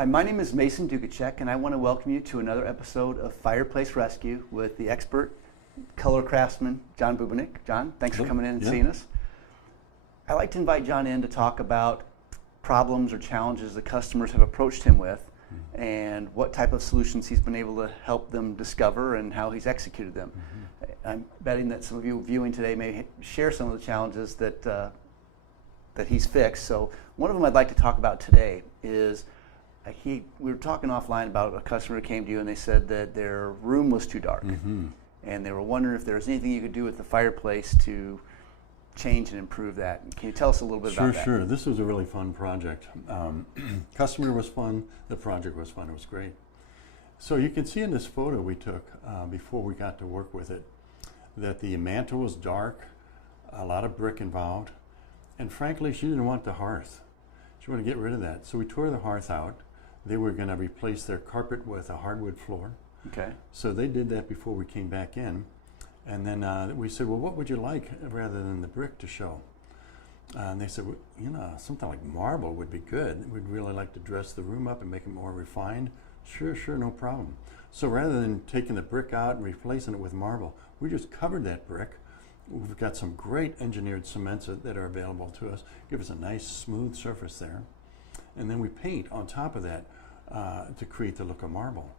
Hi, my name is Mason Dukacek, and I want to welcome you to another episode of Fireplace Rescue with the expert color craftsman, John Bubenik. John, thanks for coming in and seeing us. I like to invite John in to talk about problems or challenges the customers have approached him with and what type of solutions he's been able to help them discover and how he's executed them. I'm betting that some of you viewing today may share some of the challenges that he's fixed. So one of them I'd like to talk about today is we were talking offline about a customer who came to you and they said that their room was too dark. And they were wondering if there was anything you could do with the fireplace to change and improve that. Can you tell us a little bit about that? Sure. This was a really fun project. Customer was fun. The project was fun. It was great. So you can see in this photo we took before we got to work with it that the mantle was dark, a lot of brick involved, and frankly she didn't want the hearth. She wanted to get rid of that. So we tore the hearth out. They were going to replace their carpet with a hardwood floor. Okay. So they did that before we came back in. And then we said, well, what would you like rather than the brick to show? And they said, well, you know, something like marble would be good. We'd really like to dress the room up and make it more refined. Sure, no problem. So rather than taking the brick out and replacing it with marble, we just covered that brick. We've got some great engineered cements that are available to us. Give us a nice smooth surface there. And then we paint on top of that to create the look of marble.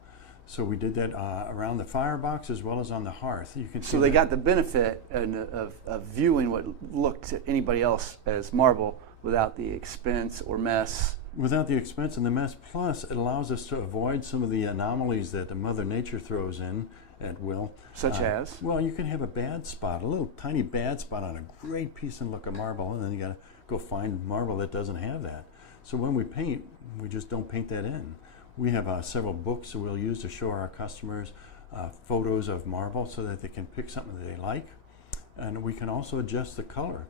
So we did that around the firebox as well as on the hearth. You can see. So they got the benefit of viewing what looked to anybody else as marble without the expense or mess. Without the expense and the mess. Plus, it allows us to avoid some of the anomalies that the Mother Nature throws in at will. Such as? Well, you can have a bad spot, a little tiny bad spot on a great piece and look of marble, and then you got to go find marble that doesn't have that. So when we paint, we just don't paint that in. We have several books that we'll use to show our customers photos of marble so that they can pick something that they like. And we can also adjust the color.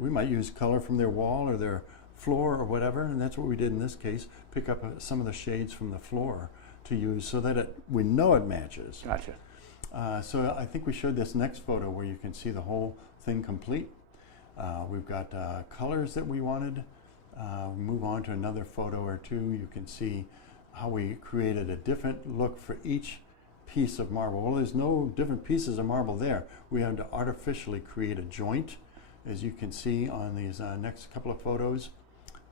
We might use color from their wall or their floor or whatever, and that's what we did in this case, pick up some of the shades from the floor to use so that we know it matches. Gotcha. So I think we showed this next photo where you can see the whole thing complete. We've got colors that we wanted. Move on to another photo or two. You can see how we created a different look for each piece of marble. Well, there's no different pieces of marble there. We had to artificially create a joint, as you can see on these next couple of photos,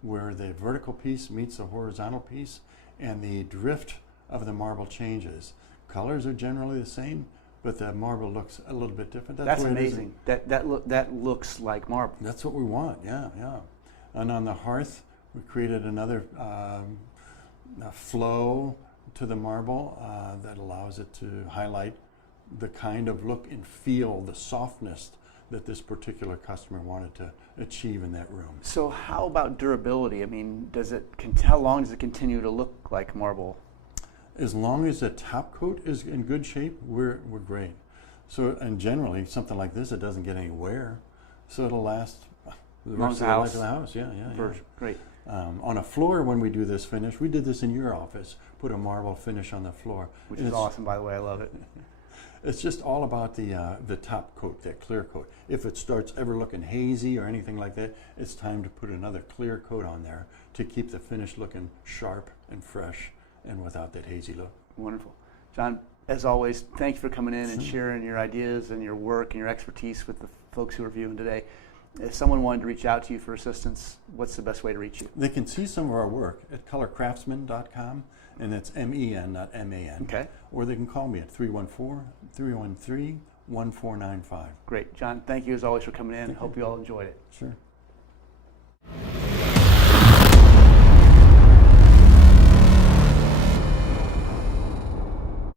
where the vertical piece meets the horizontal piece and the drift of the marble changes. Colors are generally the same, but the marble looks a little bit different. That's amazing. That looks like marble. That's what we want, yeah. And on the hearth, we created another flow to the marble that allows it to highlight the kind of look and feel, the softness that this particular customer wanted to achieve in that room. So how about durability? I mean, how long does it continue to look like marble? As long as the top coat is in good shape, we're great. So, and generally, something like this, it doesn't get any wear, so it'll last the rest of the life of the house. Yeah. Great. On a floor, when we do this finish, we did this in your office, put a marble finish on the floor. Which is awesome, by the way, I love it. It's just all about the top coat, that clear coat. If it starts ever looking hazy or anything like that, it's time to put another clear coat on there to keep the finish looking sharp and fresh and without that hazy look. Wonderful. John, as always, thank you for coming in and sharing your ideas and your work and your expertise with the folks who are viewing today. If someone wanted to reach out to you for assistance, what's the best way to reach you? They can see some of our work at colorcraftsmen.com, and that's M-E-N, not M-A-N. Okay. Or they can call me at 314-313-1495. Great. John, thank you as always for coming in. Hope you all enjoyed it. Sure.